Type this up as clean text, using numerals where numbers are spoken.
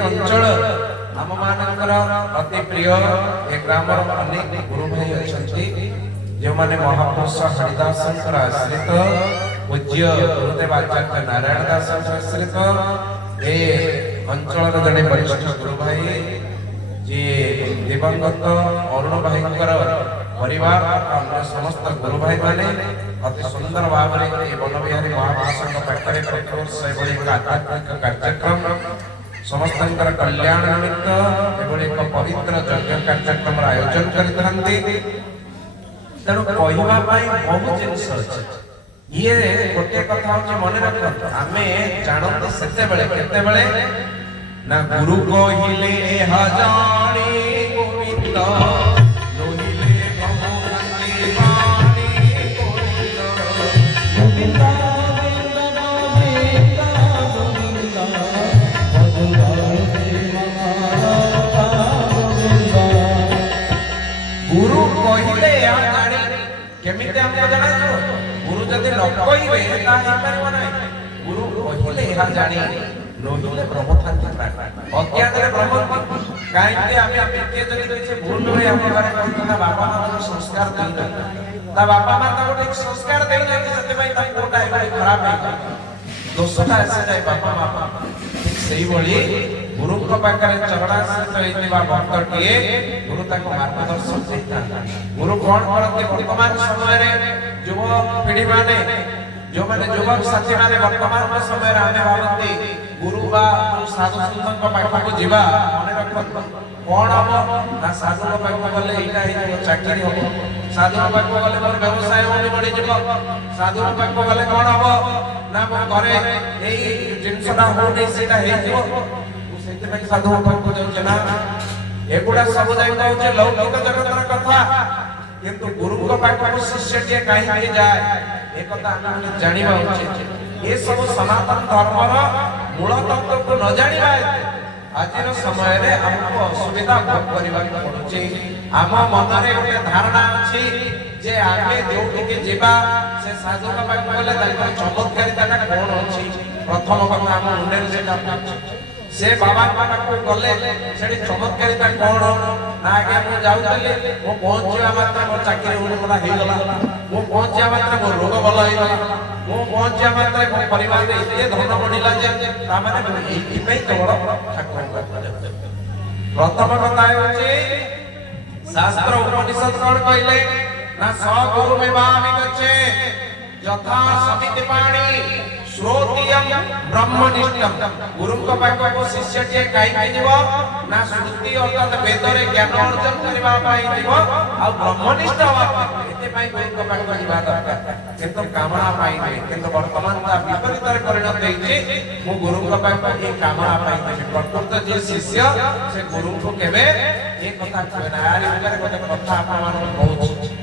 अंचल आम मानकर अति प्रिय ए ग्राम अनेक गुरु भाई अच्छा जो मैंने महापुरुष हरिदास आश्रित पूज्य गुरुदेव आचार्य नारायण दास आश्रित ए अंचल जड़े वरिष्ठ गुरु भाई जी दिवंगत अरुण भाई परिवार अन्य समस्त गुरु भाई माने अति सुंदर भाव में वन बिहारी महापुरुषों पाखे प्रतिवर्ष आध्यात्मिक कार्यक्रम समस्त कल्याण निमित्त एक पवित्र यज्ञ कार्यक्रम आयोजन करते तेणु कहवाई बहुत जिनस अच्छे ये गोटे कथा हूँ मन रख आम जानते से ना गुरु कहले हजारी गोविंद गुरु कहले केमिति हमको जाना गुरु जदि न कहबे ता हिपर बनै गुरु कहले या जानी नोहिले ब्रह्म थांता अज्ञान रे ब्रह्म काहे आमे आमे के जदि किछ भूल होय हम घरे कहता बाबा माता संस्कार देना ता बाबा माता को एक संस्कार देना कि सत्य भाई ता कोटा है खराब है दोषटा ऐसे जाय बाबा माता ठीक सही बोली गुरु को पाकर चरणाश्रित होइतिबा भक्तटिए गुरु ताको मार्गदर्शन देता गुरु कोन करते वर्तमान समय रे युवा पीढ़ी माने जो माने युवक साथी माने वर्तमान समय रे आने भावती गुरु बा साधु संतक पाख को जीवा मने रख कोन हम ना साधु पाख गले एटा हे चाकरी हो साधु पाख गले मोर व्यवसाय होनी बड़ी जीव साधु पाख गले कोन हम ना मो घरे एई जिनसटा होनी सेटा हे जीव सेते भाई साधु पाख को जाउ जना एगुडा सब जाई कहउचे लौकिक जगतर कथा किंतु गुरु को पाख को शिष्य टिए काहे जाय ए कथा हम जानिबा उचित ये सब सनातन धर्मर मूल तत्व को न जानिबा आज समय रे हमको असुविधा भोग करबा पड़ुची आम मन रे गोटे धारणा अछि जे आगे जोठी के जीवा से साधु का पाख गले ताकर चमत्कारिता कोन अछि प्रथम कथा हम मुंडे सेटा से बाबा को गले सेठी चमत्कारिता कोन ना आगे मु जाउतले मो पहुंचवा मात्र मोर चाकरी होने वाला हे गला मो पहुंचवा मात्र मोर रोग भल हे गला मो पहुंचवा मात्र मो परिवार रे इते धन बढ़िला जे ता माने एही पई केवल ठाकुर प्रथम कथा होची शास्त्र उपनिषद कोन कहले ना स गुरु में भावि गच्छे यथा समिति पाणी श्रोतियम ब्रह्मनिष्ठम गुरु को पाख को शिष्य के काई जीव ना श्रुति अर्थात वेद रे ज्ञान अर्जन करबा पाई जीव आ ब्रह्मनिष्ठ होबा एते पाई गुरु को पाख जीवा दरकार किंतु कामना पाई नै किंतु वर्तमान ता विपरीत रे परिणत हेछि मु गुरु को पाख ए कामना पाई नै प्रकृत जे शिष्य से गुरु को केबे ए कथा कहना यार इनकर गोटे कथा आपन मान बहुत